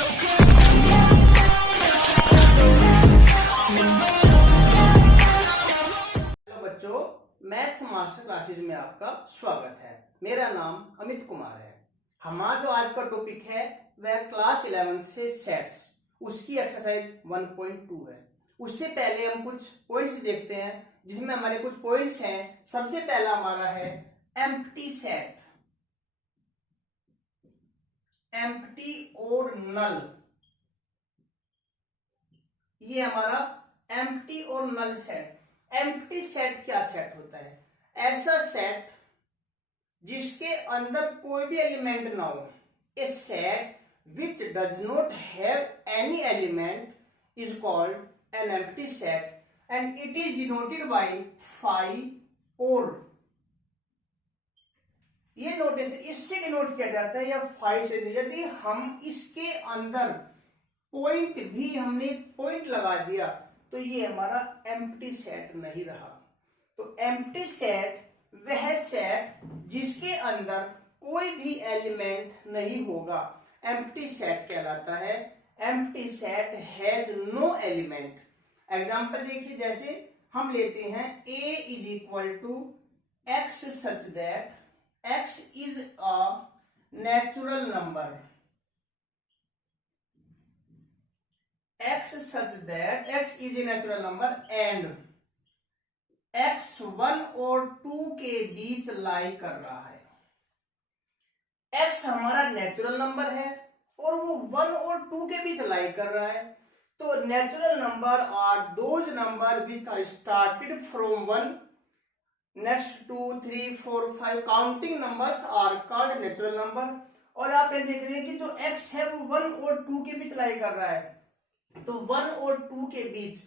Hello बच्चों, maths master classes में आपका स्वागत है। मेरा नाम अमित कुमार है। हमारा जो आज का टॉपिक है वह क्लास 11 से सेट्स, उसकी एक्सरसाइज 1.2 है। उससे पहले हम कुछ पॉइंट्स देखते हैं, जिसमें हमारे कुछ पॉइंट्स हैं। सबसे पहला हमारा है एम्प्टी सेट, एम्प्टी और नल। ये हमारा एम्प्टी और नल सेट। एम्प्टी सेट क्या सेट होता है? ऐसा सेट जिसके अंदर कोई भी एलिमेंट ना हो। A set which does not have any element is called an empty set and it is denoted by phi और। ये नोटेशन इससे डिनोट किया जाता है या फाई से। यदि हम इसके अंदर पॉइंट भी हमने पॉइंट लगा दिया तो ये हमारा एम्प्टी सेट नहीं रहा। तो एम्प्टी सेट वह सेट जिसके अंदर कोई भी एलिमेंट नहीं होगा, एम्प्टी सेट कहलाता है। Empty set has no element. Example देखिए, जैसे हम लेते हैं a is equal to x such that x is a natural number, x such that x is a natural number and x 1 और 2 के बीच लाई कर रहा है। x हमारा नेचुरल नंबर है और वो 1 और 2 के बीच लाई कर रहा है। तो natural number are those number which are started from 1, next 2 3 4 5 counting numbers are called natural number. और आप ये देख रहे हैं कि जो x है वो 1 और 2 के बीच लाई कर रहा है। तो 1 और 2 के बीच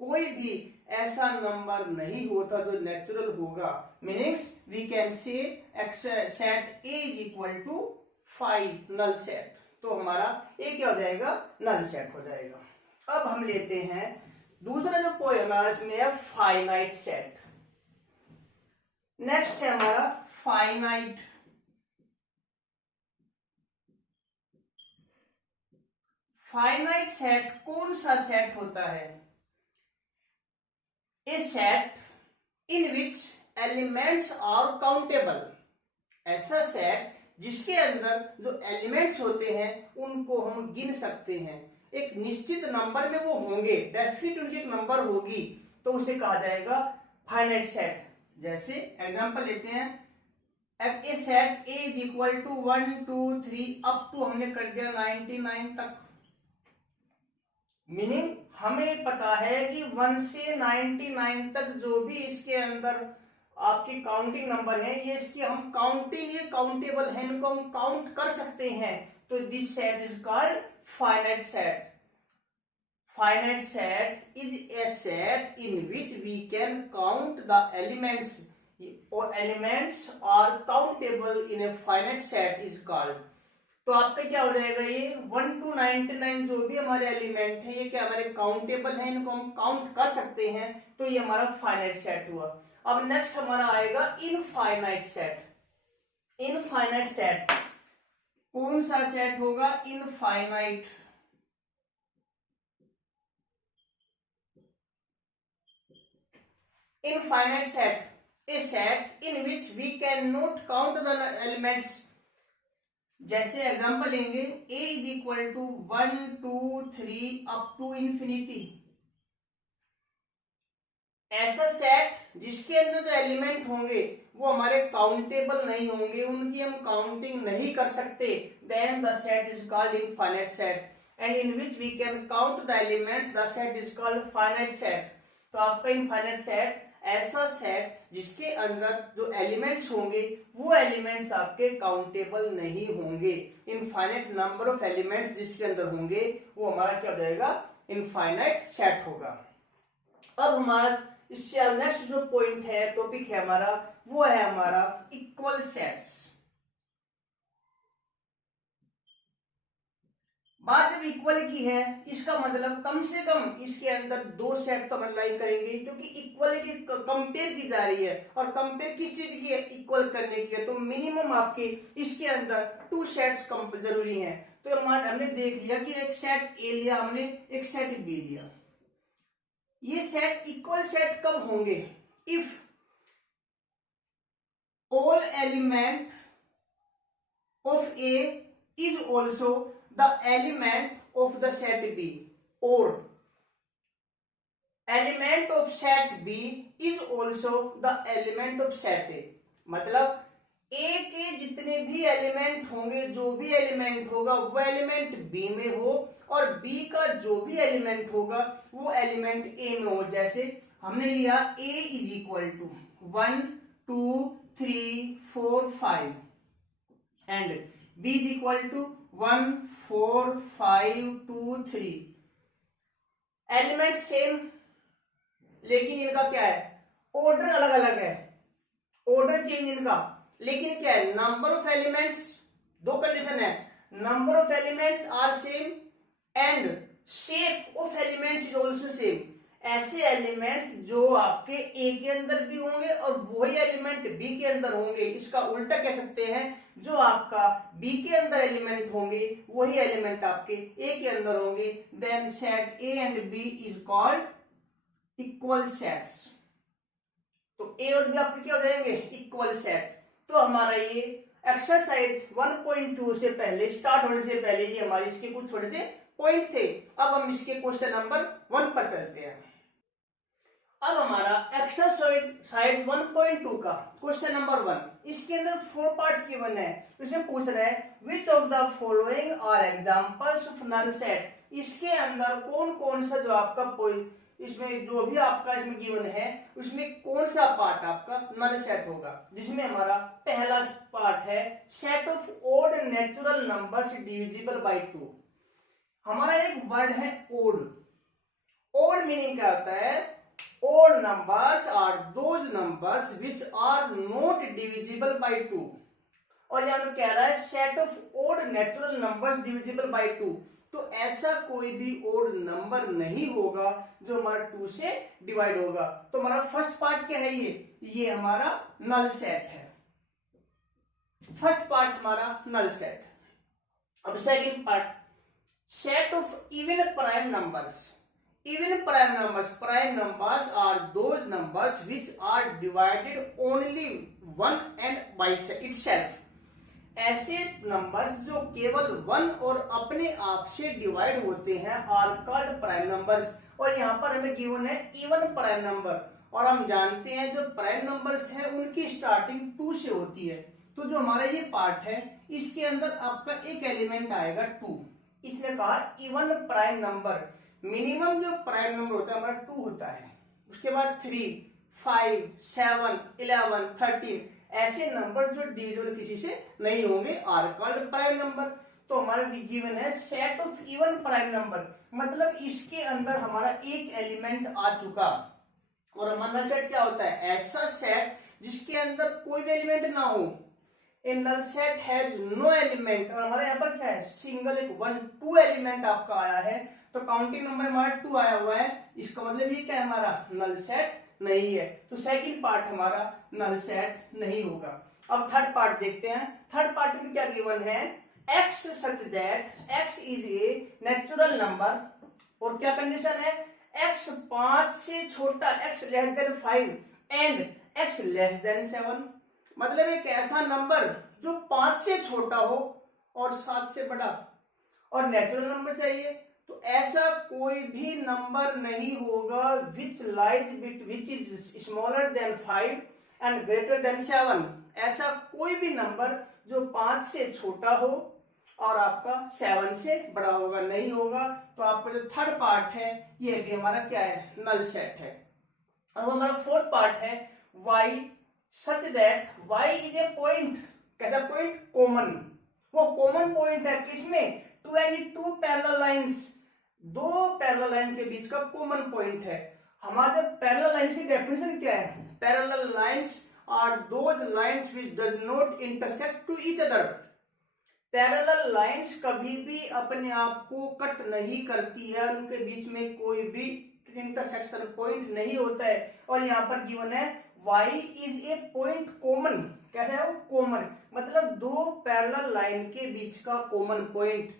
कोई भी ऐसा नंबर नहीं होता जो नेचुरल होगा। Meanings we can say set A is equal to 5 null set. तो हमारा A क्या हो जाएगा? नल सेट हो जाएगा। अब हम लेते हैं दूसरा जो पॉइंट हमारा इसमें है फाइनाइट सेट। नेक्स्ट है हमारा फाइनाइट। फाइनाइट सेट कौन सा सेट होता है? A set in which elements are countable. ऐसा सेट जिसके अंदर जो एलिमेंट्स होते हैं उनको हम गिन सकते हैं। एक निश्चित नंबर में वो होंगे, डेफिनेट उनकी एक नंबर होगी, तो उसे कहा जाएगा फाइनाइट सेट। जैसे एग्जांपल लेते हैं, a set A is equal to 1 2 3 up to हमने कर दिया 99 तक। मीनिंग हमें पता है कि 1 से 99 तक जो भी इसके अंदर आपकी काउंटिंग नंबर है, ये इसकी हम काउंटिंग, ये काउंटेबल है, इनको हम काउंट कर सकते हैं। तो this set is called finite set. Finite set is a set in which we can count the elements और elements are countable in a finite set is called. तो आपका क्या हो जाएगा? ये 1 to 99 जो भी हमारे एलिमेंट है, ये क्या हमारे काउंटेबल है, इनको हम काउंट कर सकते हैं। तो ये हमारा फाइनाइट सेट हुआ। अब नेक्स्ट हमारा आएगा इनफाइनाइट सेट। इनफाइनाइट सेट कौन सा सेट होगा? Infinite. Infinite set a set in which we can not count the elements. जैसे एग्जांपल लेंगे, a is equal to 1 2 3 up to infinity. ऐसा सेट जिसके अंदर जो एलिमेंट होंगे वो हमारे काउंटेबल नहीं होंगे, उनकी हम काउंटिंग नहीं कर सकते, then the set is called infinite set. And in which we can count the elements, the set is called finite set. तो आपका इनफाइनाइट सेट ऐसा सेट जिसके अंदर जो एलिमेंट्स होंगे वो एलिमेंट्स आपके काउंटेबल नहीं होंगे। इनफाइनाइट नंबर ऑफ एलिमेंट्स जिसके अंदर होंगे वो हमारा क्या हो जाएगा? इनफाइनाइट सेट होगा। अब हमारा इससे नेक्स्ट जो पॉइंट है, टॉपिक है हमारा, वो है हमारा इक्वल सेट्स। बात जब इक्वल की है, इसका मतलब कम से कम इसके अंदर 2 सेट तो मल्टीप्लाई करेंगे, क्योंकि इक्वलिटी कंपेयर की जा रही है। और कंपेयर किस चीज की है? इक्वल करने की है। तो मिनिमम आपके इसके अंदर 2 सेट्स जरूरी हैं। तो हमने देख लिया कि एक सेट ए लिया हमने, एक सेट बी लिया। ये सेट इक्वल सेट कब होंगे? If all element of A is also the element of the set B, और element of set B is also the element of set A. मतलब ए के जितने भी एलिमेंट होंगे, जो भी एलिमेंट होगा वो एलिमेंट बी में हो, और बी का जो भी एलिमेंट होगा वो एलिमेंट ए में हो। जैसे हमने लिया A is equal to 1 2 3 4 5 and B is equal to 1 4 5 2 3। Element same, लेकिन इनका क्या है, ऑर्डर अलग अलग है, ऑर्डर चेंज इनका, लेकिन क्या है, नंबर ऑफ एलिमेंट्स, दो कंडीशन है, number of elements are same and shape of elements is also same. ऐसे एलिमेंट्स जो आपके ए के अंदर भी होंगे और वही एलिमेंट बी के अंदर होंगे। इसका उल्टा कह सकते हैं, जो आपका बी के अंदर एलिमेंट होंगे वही एलिमेंट आपके ए के अंदर होंगे। Then set A and B is called equal sets. तो ए और बी आपके क्या हो जाएंगे, इक्वल सेट। तो हमारा ये एक्सरसाइज 1.2 से पहले, स्टार्ट होने से पहले ये हमारे इसके कुछ थोड़े से पॉइंट थे। अब हम इसके क्वेश्चन नंबर 1 पर चलते हैं। अब हमारा एक्सरसाइज 1.2 का क्वेश्चन नंबर 1, इसके अंदर 4 पार्ट्स गिवन है। इसमें पूछ रहा है which of the following are examples of null set. इसके अंदर कौन कौन सा जो आपका इसमें जो भी आपका इसमें गिवन है उसमें कौन सा पार्ट आपका नल सेट होगा। जिसमें हमारा पहला पार्ट है set of odd natural numbers divisible by 2। हमारा एक वर्ड है ओड। ओड मीनिंग क्या होता है, odd numbers are those numbers which are not divisible by 2। और यहां में कह रहा है set of odd natural numbers divisible by 2। तो ऐसा कोई भी odd नंबर नहीं होगा जो हमारा 2 से डिवाइड होगा। तो हमारा फर्स्ट पार्ट क्या है, ये हमारा नल सेट है। फर्स्ट पार्ट हमारा नल सेट। अब second part set of even prime numbers. Even prime numbers are those numbers which are divided only one and by itself। ऐसे नंबर्स जो केवल 1 और अपने आप से डिवाइड होते हैं आर कॉल्ड प्राइम नंबर्स। और यहाँ पर हमें गिवन है इवन प्राइम नंबर, और हम जानते हैं जो प्राइम नंबर्स हैं उनकी स्टार्टिंग 2 से होती है। तो जो हमारा ये पार्ट है इसके अंदर आपका एक एलिमेंट आएगा 2। इसने कहा इवन प्राइम नंबर, मिनिमम जो प्राइम नंबर होता है हमारा 2 होता है। उसके बाद 3 5 7 11 13 ऐसे नंबर जो डिविजिबल किसी से नहीं होंगे आर कॉल्ड प्राइम नंबर। तो हमारा गिवन है set of even prime number, मतलब इसके अंदर हमारा एक एलिमेंट आ चुका। और हमारा सेट क्या होता है, ऐसा सेट जिसके अंदर कोई भी एलिमेंट ना हो। A null set has no element. और हमारे यहाँ पर क्या है, सिंगल एक 1 2 एलिमेंट आपका आया है, तो काउंटिंग नंबर हमारा 2 आया हुआ है। इसका मतलब ये क्या है, हमारा नल सेट नहीं है। तो सेकंड पार्ट हमारा नल सेट नहीं होगा। अब थर्ड पार्ट देखते हैं। थर्ड पार्ट में क्या गिवन है, x such that x is a natural number. और क्या कंडीशन है, x 5 से छोटा, x less than 5 and x less than 7। मतलब एक ऐसा नंबर जो 5 से छोटा हो और 7 से बड़ा, और नेचुरल नंबर चाहिए। तो ऐसा कोई भी नंबर नहीं होगा which is smaller than 5 and greater than 7। ऐसा कोई भी नंबर जो 5 से छोटा हो और आपका 7 से बड़ा होगा नहीं होगा। तो आपका जो थर्ड पार्ट है ये भी हमारा क्या है, नल सेट है। अब हमारा फोर्थ पार्ट है y such that y is a point. कैसा पॉइंट, कॉमन। वो कॉमन पॉइंट है किसमें, टू पैरेलल लाइंस, दो पैरेलल लाइन के बीच का कॉमन पॉइंट है। हमारे पैरेलल लाइंस की डेफिनेशन क्या है, parallel lines are those lines which does not intersect to each other. Parallel lines कभी भी अपने आप को कट नहीं करती है, उनके बीच में कोई भी इंटरसेक्शन पॉइंट नहीं होता है। और यहाँ पर गिवन है y is a point common. कैसा है वो, कॉमन, मतलब दो पैरेलल लाइन के बीच का common point.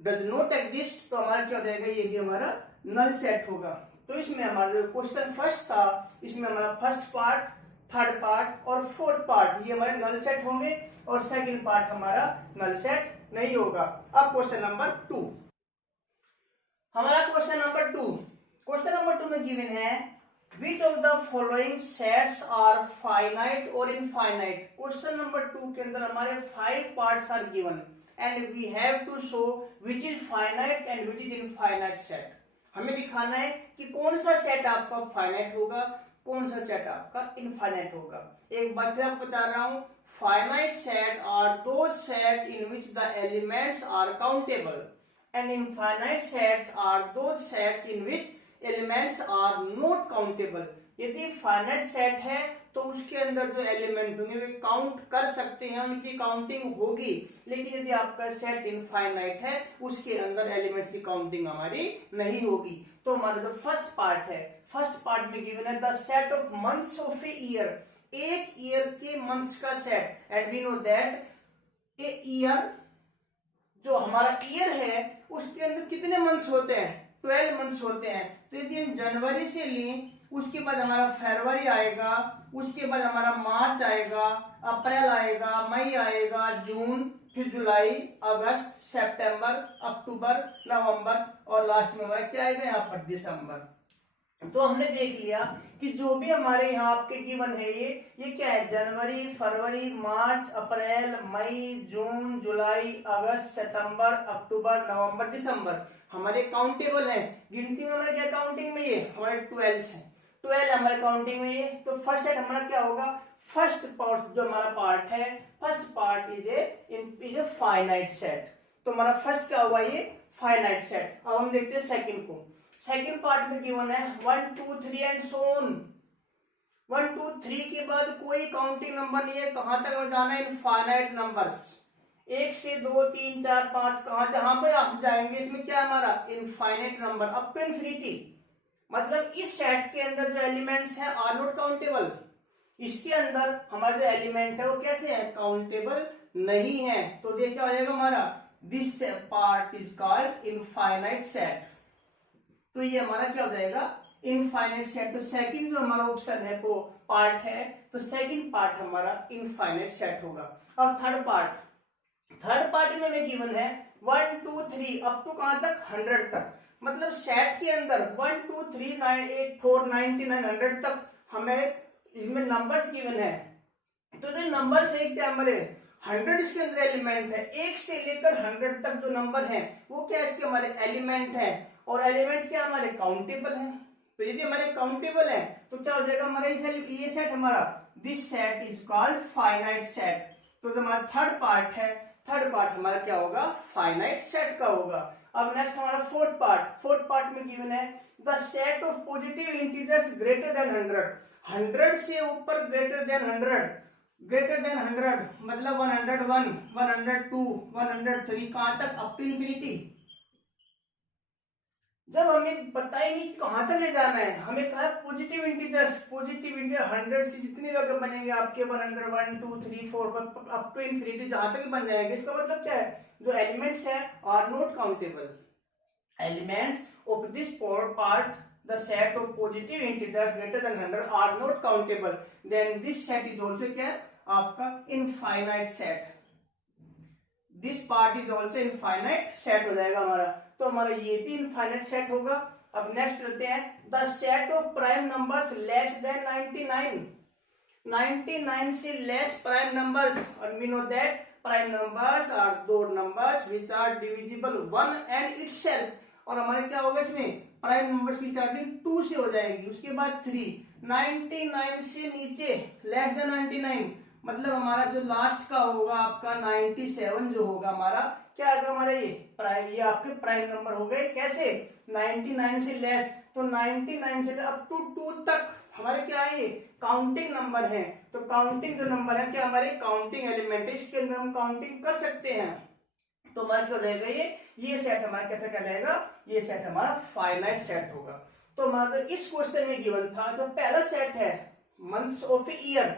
Does not exist, तो हमारा क्या हो जाएगा, ये भी हमारा नल सेट होगा। तो इसमें हमारा जो क्वेश्चन फर्स्ट था, इसमें हमारा फर्स्ट पार्ट, थर्ड पार्ट और फोर्थ पार्ट ये हमारे नल सेट होंगे, और सेकंड पार्ट हमारा नल सेट नहीं होगा। अब क्वेश्चन नंबर 2, हमारा क्वेश्चन नंबर 2, क्वेश्चन नंबर 2 में गिवन है which of the following sets are finite or infinite। Question number 2 के अंदर हमारे 5 parts are given and we have to show which is finite and which is infinite set। हमें दिखाना है कि कौन सा सेट आपका फाइनाइट होगा, कौन सा सेट आपका इनफाइनाइट होगा। एक बार फिर आपको बता रहा हूं, finite set are those set in which the elements are countable and infinite sets are those sets in which elements are not countable. यदि फाइनाइट सेट है तो उसके अंदर जो एलिमेंट होंगे वे काउंट कर सकते हैं, उनकी काउंटिंग होगी। लेकिन यदि आपका सेट इनफाइनाइट है, उसके अंदर एलिमेंट्स की काउंटिंग हमारी नहीं होगी। तो हमारा जो फर्स्ट पार्ट है, फर्स्ट पार्ट में गिवन है the set of months of a year, एक ईयर के मंथ्स का सेट, and we know that a year, जो हमारा ईयर है उसके अंदर कितने मंथ्स होते हैं, 12 मंथ्स होते हैं। तो यदि हम जनवरी से लें, उसके बाद हमारा फरवरी आएगा, उसके बाद हमारा मार्च आएगा, अप्रैल आएगा, मई आएगा, जून, फिर जुलाई, अगस्त, सितंबर, अक्टूबर, नवंबर और लास्ट में हमारा क्या आएगा यहाँ पर दिसंबर। तो हमने देख लिया कि जो भी हमारे यहाँ आपके गिवन है ये क्या है, जनवरी, फरवरी, मार्च, अप्रैल, मई, जून, जुलाई, अगस्त, सितंबर, अक्टूबर, नवंबर, दिसंबर हमारे काउंटेबल हैं। गिनती में हमारे क्या काउंटिंग में, ये हमारे 12 हैं, 12 हमारे काउंटिंग में ये। तो फर्स्ट सेट हमारा क्या होगा, फर्स्ट पार्ट जो हमारा पार्ट है, first part is a finite set. तो हमारा फर्स्ट क्या होगा, ये फाइनाइट सेट। अब हम देखते हैं सेकंड को। सेकंड पार्ट में गिवन है 1 2 3 एंड सो ऑन। 1 2 3 के बाद कोई काउंटिंग नंबर नहीं है, कहां तक हमें जाना है, इनफाइनाइट नंबर्स, 1 से 2 3 4 5, कहां जहां पे आप जाएंगे इसमें क्या हमारा infinite number up to infinity. मतलब इस सेट के अंदर जो एलिमेंट्स हैं आर नॉट काउंटेबल, इसके अंदर हमारा जो एलिमेंट है वो कैसे है, काउंटेबल नहीं है। तो देखिए क्या हो जाएगा हमारा, this part is called infinite set. तो ये हमारा क्या हो जाएगा, इनफाइनाइट सेट। तो सेकंड जो हमारा ऑप्शन है वो पार्ट है, तो सेकंड पार्ट हमारा इनफाइनाइट सेट होगा। अब थर्ड पार्ट में हमें गिवन है 1 2 3 अप टू कहां तक, 100 तक। मतलब सेट के अंदर 1 2 3 9 8 4 99 100 तक हमें इसमें नंबर्स गिवन है। तो जो नंबर्स है क्या हमारे 100 इसके अंदर एलिमेंट है, 1 से लेकर 100 तक जो नंबर है वो क्या इसके हमारे एलिमेंट है, और एलिमेंट क्या हमारे काउंटेबल है। तो यदि हमारे काउंटेबल है तो क्या हो जाएगा हमारा ये सेट हमारा, this set is called finite set. तो जो हमारा थर्ड पार्ट है, थर्ड पार्ट हमारा क्या होगा, फाइनाइट सेट का होगा। अब नेक्स्ट हमारा फोर्थ पार्ट में गिवन है the set of positive integers greater than 100 से ऊपर ग्रेटर देन 100 मतलब 101 102 103 कहां तक, अप टू इंफिनिटी। जब हमें पता ही नहीं कहां तक ले जाना है, हमें कहा पॉजिटिव इंटीजर्स, 100 से जितनी जगह बनेंगे आपके 100 1 2 3 4 अप टू इंफिनिटी जहां तक बन जाएंगे। इसका मतलब क्या है, जो एलिमेंट्स है are not countable. Elements of this part the set of positive integers greater than 100 are not countable, then this set is also क्या आपका infinite set. This part is also infinite set हो जाएगा हमारा। तो हमारा ये भी इनफाइनाइट सेट होगा। अब नेक्स्ट चलते हैं the set of prime numbers less than 99 से less prime numbers, and we know that prime numbers are those numbers which are divisible one and itself। और हमारे क्या होगा इसमें, प्राइम नंबर्स की स्टार्टिंग 2 से हो जाएगी, उसके बाद 3, 99 से नीचे लेस देन 99 मतलब हमारा जो लास्ट का होगा आपका 97 जो होगा हमारा क्या आएगा, हमारा ये आपके प्राइम नंबर हो गए। कैसे, 99 से लेस, तो 99 से अप टू 2 तक हमारे क्या है, काउंटिंग नंबर है। तो काउंटिंग जो नंबर है क्या हमारे काउंटिंग एलिमेंट है, इसके अंदर हम काउंटिंग कर सकते हैं। तो हमारा क्या रहेगा, ये सेट हमारा कैसा कहलाएगा, ये सेट हमारा फाइनाइट सेट होगा। तो हमारा जो इस क्वेश्चन में गिवन था, जो पहला सेट है months of year,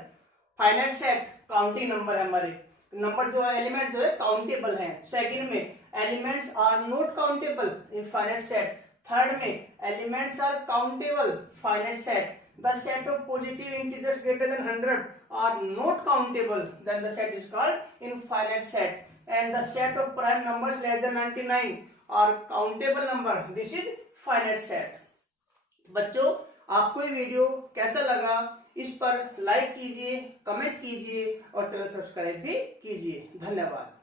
finite set counting number है, हमारे नंबर जो है एलिमेंट जो है काउंटेबल है। सेकंड में elements are not countable in finite set. Third में elements are countable finite set. The set of positive integers greater than 100 are not countable, then the set is called infinite set. And the set of prime numbers less than 99 are countable number, this is finite set. बच्चों, आपको ये video कैसा लगा इस पर like कीजिए, comment कीजिए और चैनल सब्सक्राइब भी कीजिए। धन्यवाद।